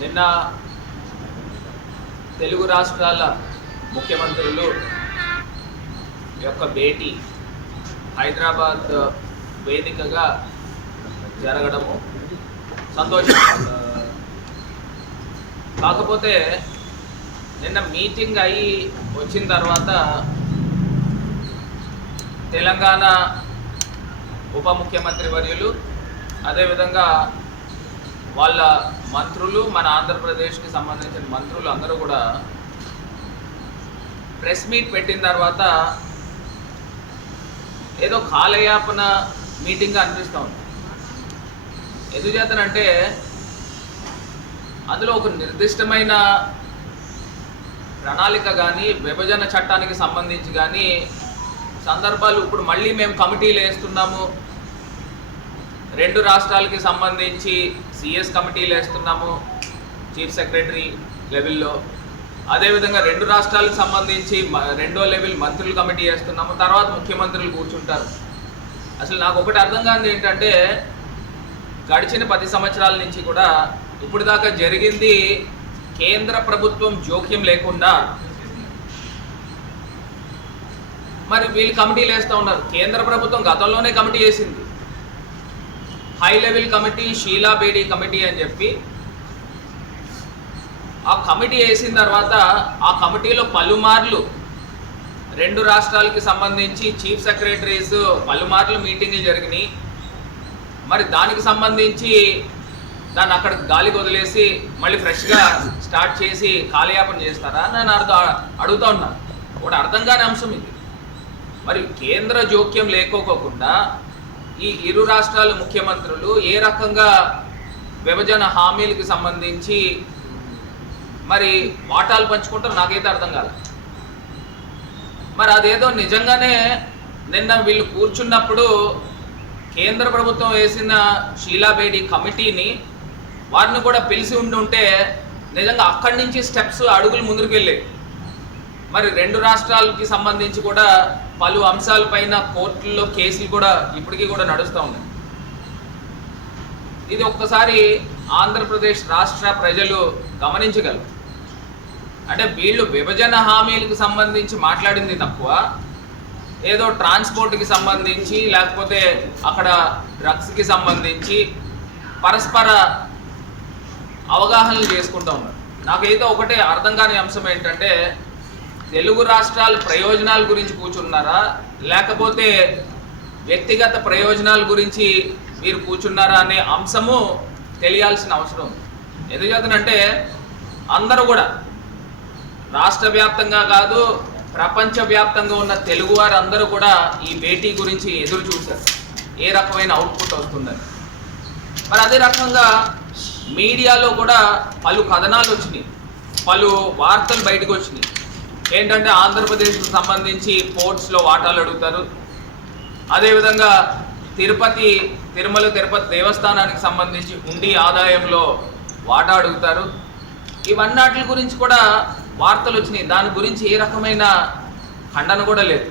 నిన్న తెలుగు రాష్ట్రాల ముఖ్యమంత్రులు యొక్క భేటీ హైదరాబాద్ వేదికగా జరగడము సంతోషం. కాకపోతే నిన్న మీటింగ్ అయ్యి వచ్చిన తర్వాత తెలంగాణ ఉప ముఖ్యమంత్రి వర్యులు అదేవిధంగా వాళ్ళ మంత్రులు, మన ఆంధ్రప్రదేశ్కి సంబంధించిన మంత్రులు అందరూ కూడా ప్రెస్ మీట్ పెట్టిన తర్వాత ఏదో కాలయాపన మీటింగ్గా అనిపిస్తూ ఉంది. ఎందుచేతనంటే అందులో ఒక నిర్దిష్టమైన ప్రణాళిక కానీ విభజన చట్టానికి సంబంధించి కానీ సందర్భాలు ఇప్పుడు మళ్ళీ మేము కమిటీలు వేస్తున్నాము, 2 రాష్ట్రాలకి సంబంధించి సిఎస్ కమిటీలు వేస్తున్నాము చీఫ్ సెక్రటరీ లెవెల్లో, అదేవిధంగా 2 రాష్ట్రాలకు సంబంధించి 2వ లెవెల్ మంత్రుల కమిటీ వేస్తున్నాము, తర్వాత ముఖ్యమంత్రులు కూర్చుంటారు. అసలు నాకు ఒకటి అర్థం కానిది ఏంటంటే గడిచిన 10 సంవత్సరాల నుంచి కూడా ఇప్పుడు దాకా జరిగింది కేంద్ర ప్రభుత్వం జోక్యం లేకుండా మరి వీళ్ళు కమిటీలు వేస్తూ ఉన్నారు. కేంద్ర ప్రభుత్వం గతంలోనే కమిటీ వేసింది, high level committee, Sheela Bedi committee అని చెప్పి. ఆ కమిటీ వేసిన తర్వాత ఆ కమిటీలో పలుమార్లు 2 రాష్ట్రాలకి సంబంధించి చీఫ్ సెక్రటరీస్ పలుమార్లు మీటింగ్లు జరిగినాయి. మరి దానికి సంబంధించి దాన్ని అక్కడ గాలికి వదిలేసి మళ్ళీ ఫ్రెష్గా స్టార్ట్ చేసి కాలయాపన చేస్తారా నేను అడుగుతా ఉన్నా. ఒకటి అర్థం కాని అంశం ఇది. మరి కేంద్ర జోక్యం లేకోకుండా ఈ 2 రాష్ట్రాల ముఖ్యమంత్రులు ఏ రకంగా విభజన హామీలకు సంబంధించి మరి వాటాలు పంచుకుంటారో నాకైతే అర్థం కాదు. మరి అదేదో నిజంగానే నిన్న వీళ్ళు కూర్చున్నప్పుడు కేంద్ర ప్రభుత్వం వేసిన షీలా బేడీ కమిటీని వారిని కూడా పిలిచి ఉంటే నిజంగా అక్కడి నుంచి స్టెప్స్ అడుగులు ముందుకు వెళ్ళాయి. మరి 2 రాష్ట్రాలకి సంబంధించి కూడా పలు అంశాలపైన కోర్టుల్లో కేసులు కూడా ఇప్పటికీ కూడా నడుస్తూ ఉన్నాయి. ఇది ఒక్కసారి ఆంధ్రప్రదేశ్ రాష్ట్ర ప్రజలు గమనించగలరు. అంటే వీళ్ళు విభజన హామీలకు సంబంధించి మాట్లాడింది తక్కువ, ఏదో ట్రాన్స్పోర్ట్కి సంబంధించి లేకపోతే అక్కడ డ్రగ్స్కి సంబంధించి పరస్పర అవగాహనలు చేసుకుంటూ ఉన్నారు. నాకైతే ఒకటే అర్థం కాని అంశం ఏంటంటే తెలుగు రాష్ట్రాల ప్రయోజనాల గురించి కూర్చున్నారా లేకపోతే వ్యక్తిగత ప్రయోజనాల గురించి మీరు కూర్చున్నారా అనే అంశము తెలియాల్సిన అవసరం ఉంది. ఎందుచేతనంటే అందరూ కూడా రాష్ట్ర వ్యాప్తంగా కాదు ప్రపంచవ్యాప్తంగా ఉన్న తెలుగువారు అందరూ కూడా ఈ భేటీ గురించి ఎదురు చూశారు, ఏ రకమైన అవుట్పుట్ వస్తుందని. మరి అదే రకంగా మీడియాలో కూడా పలు కథనాలు వచ్చినాయి, పలు వార్తలు బయటకు వచ్చినాయి. ఏంటంటే ఆంధ్రప్రదేశ్కి సంబంధించి పోర్ట్స్లో వాటాలు అడుగుతారు, అదేవిధంగా తిరుమల తిరుపతి దేవస్థానానికి సంబంధించి హుండీ ఆదాయంలో వాటా అడుగుతారు. ఇవన్నిటి గురించి కూడా వార్తలు వచ్చినాయి. దాని గురించి ఏ రకమైన ఖండన కూడా లేదు.